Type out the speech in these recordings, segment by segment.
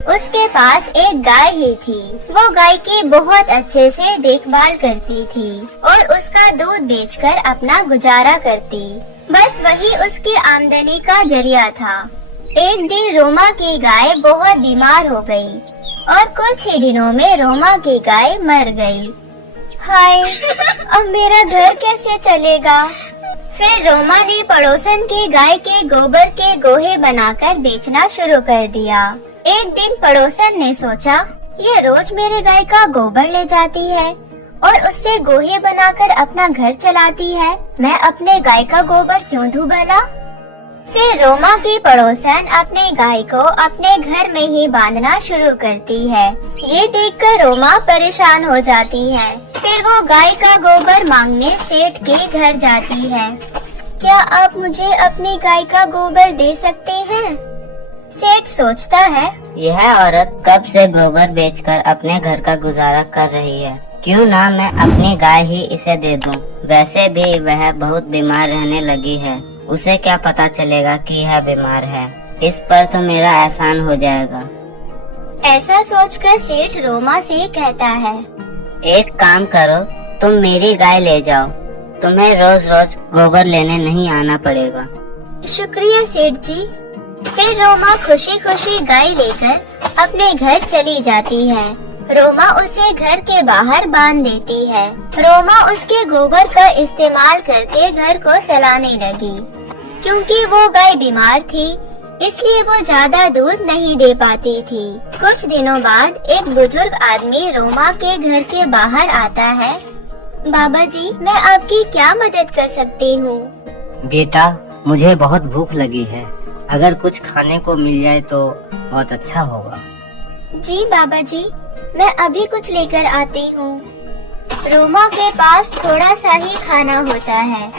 उसके पास एक गाय ही थी। वो गाय की बहुत अच्छे से देखभाल करती थी और उसका दूध बेचकर अपना गुजारा करती। बस वही उसकी आमदनी का जरिया था। एक दिन रोमा की गाय बहुत बीमार हो गई और कुछ ही दिनों में रोमा की गाय मर गई। हाय, अब मेरा घर कैसे चलेगा? फिर रोमा ने पड़ोसन की गाय के गोबर के गोहे बनाकर बेचना शुरू कर दिया। एक दिन पड़ोसन ने सोचा, ये रोज मेरे गाय का गोबर ले जाती है और उससे गोहे बनाकर अपना घर चलाती है। मैं अपने गाय का गोबर क्यों धो भला? फिर रोमा की पड़ोसन अपने गाय को अपने घर में ही बांधना शुरू करती है। ये देखकर रोमा परेशान हो जाती है। फिर वो गाय का गोबर मांगने सेठ के घर जाती है। क्या आप मुझे अपनी गाय का गोबर दे सकते हैं? सेठ सोचता है, यह औरत कब से गोबर बेचकर अपने घर का गुजारा कर रही है, क्यों ना मैं अपनी गाय ही इसे दे दूं। वैसे भी वह बहुत बीमार रहने लगी है, उसे क्या पता चलेगा कि यह बीमार है। इस पर तो मेरा एहसान हो जाएगा। ऐसा सोचकर सेठ रोमा से कहता है, एक काम करो, तुम मेरी गाय ले जाओ, तुम्हें रोज रोज गोबर लेने नहीं आना पड़ेगा। शुक्रिया सेठ जी। फिर रोमा खुशी खुशी गाय लेकर अपने घर चली जाती है। रोमा उसे घर के बाहर बांध देती है। रोमा उसके गोबर का इस्तेमाल करके घर को चलाने लगी। क्योंकि वो गाय बीमार थी, इसलिए वो ज्यादा दूध नहीं दे पाती थी। कुछ दिनों बाद एक बुजुर्ग आदमी रोमा के घर के बाहर आता है। बाबा जी, मैं आपकी क्या मदद कर सकती हूँ? बेटा, मुझे बहुत भूख लगी है, अगर कुछ खाने को मिल जाए तो बहुत अच्छा होगा। जी बाबा जी, मैं अभी कुछ लेकर आती हूँ। रोमा के पास थोड़ा सा ही खाना होता है,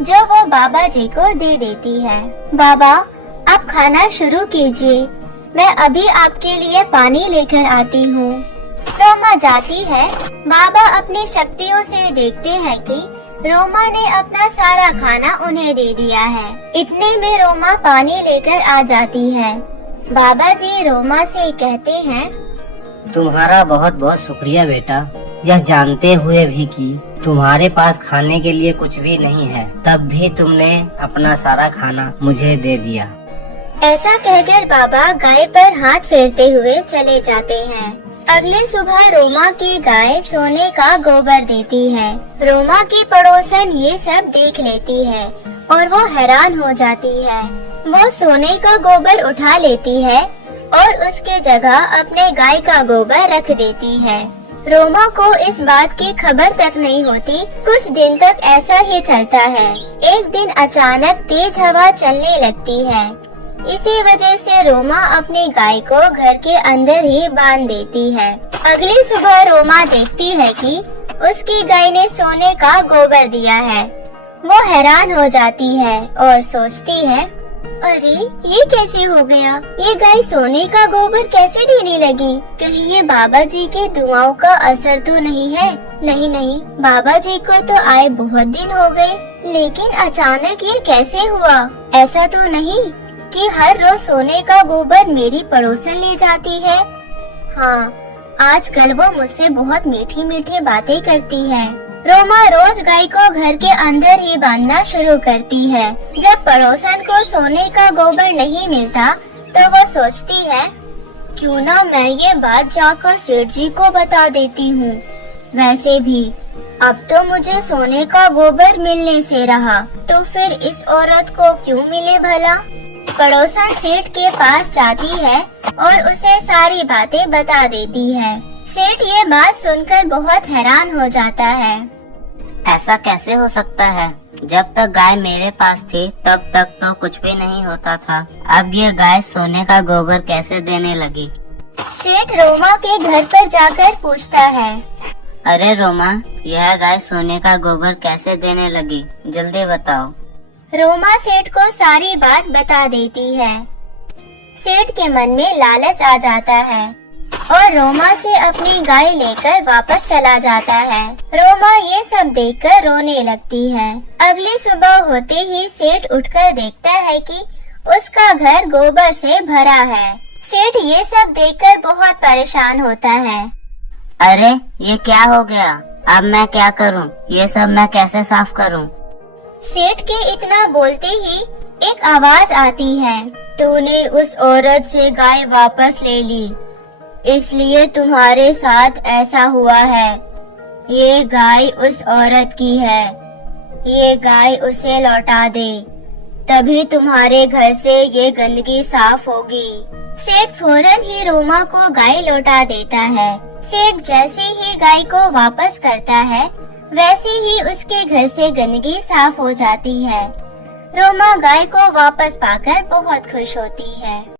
जो वो बाबा जी को दे देती है। बाबा, आप खाना शुरू कीजिए, मैं अभी आपके लिए पानी लेकर आती हूँ। रोमा जाती है। बाबा अपनी शक्तियों से देखते हैं कि रोमा ने अपना सारा खाना उन्हें दे दिया है। इतने में रोमा पानी लेकर आ जाती है। बाबा जी रोमा से कहते हैं, तुम्हारा बहुत बहुत शुक्रिया बेटा, यह जानते हुए भी कि तुम्हारे पास खाने के लिए कुछ भी नहीं है, तब भी तुमने अपना सारा खाना मुझे दे दिया। ऐसा कहकर बाबा गाय पर हाथ फेरते हुए चले जाते हैं। अगले सुबह रोमा की गाय सोने का गोबर देती है। रोमा की पड़ोसन ये सब देख लेती है और वो हैरान हो जाती है। वो सोने का गोबर उठा लेती है और उसके जगह अपने गाय का गोबर रख देती है। रोमा को इस बात की खबर तक नहीं होती। कुछ दिन तक ऐसा ही चलता है। एक दिन अचानक तेज हवा चलने लगती है। इसी वजह से रोमा अपनी गाय को घर के अंदर ही बांध देती है। अगली सुबह रोमा देखती है कि उसकी गाय ने सोने का गोबर दिया है। वो हैरान हो जाती है और सोचती है, अरे ये कैसे हो गया? ये गाय सोने का गोबर कैसे देने लगी? कहीं ये बाबा जी के दुआओं का असर तो नहीं है? नहीं नहीं, बाबा जी को तो आए बहुत दिन हो गए, लेकिन अचानक ये कैसे हुआ? ऐसा तो नहीं कि हर रोज सोने का गोबर मेरी पड़ोसन ले जाती है। हाँ, आजकल वो मुझसे बहुत मीठी मीठी बातें करती है। रोमा रोज गाय को घर के अंदर ही बांधना शुरू करती है। जब पड़ोसन को सोने का गोबर नहीं मिलता तो वो सोचती है, क्यों ना मैं ये बात जाकर सेठ जी को बता देती हूँ। वैसे भी अब तो मुझे सोने का गोबर मिलने से रहा, तो फिर इस औरत को क्यों मिले भला? पड़ोसन सेठ के पास जाती है और उसे सारी बातें बता देती है। सेठ ये बात सुनकर बहुत हैरान हो जाता है। ऐसा कैसे हो सकता है? जब तक गाय मेरे पास थी तब तक तो कुछ भी नहीं होता था, अब ये गाय सोने का गोबर कैसे देने लगी? सेठ रोमा के घर पर जाकर पूछता है, अरे रोमा, यह गाय सोने का गोबर कैसे देने लगी, जल्दी बताओ। रोमा सेठ को सारी बात बता देती है। सेठ के मन में लालच आ जाता है और रोमा से अपनी गाय लेकर वापस चला जाता है। रोमा ये सब देखकर रोने लगती है। अगली सुबह होते ही सेठ उठकर देखता है कि उसका घर गोबर से भरा है। सेठ ये सब देखकर बहुत परेशान होता है। अरे ये क्या हो गया? अब मैं क्या करूं? ये सब मैं कैसे साफ करूं? सेठ के इतना बोलते ही एक आवाज आती है, तूने उस औरत से गाय वापस ले ली, इसलिए तुम्हारे साथ ऐसा हुआ है। ये गाय उस औरत की है, ये गाय उसे लौटा दे, तभी तुम्हारे घर से ये गंदगी साफ होगी। सेठ फौरन ही रोमा को गाय लौटा देता है। सेठ जैसे ही गाय को वापस करता है, वैसे ही उसके घर से गंदगी साफ हो जाती है। रोमा गाय को वापस पाकर बहुत खुश होती है।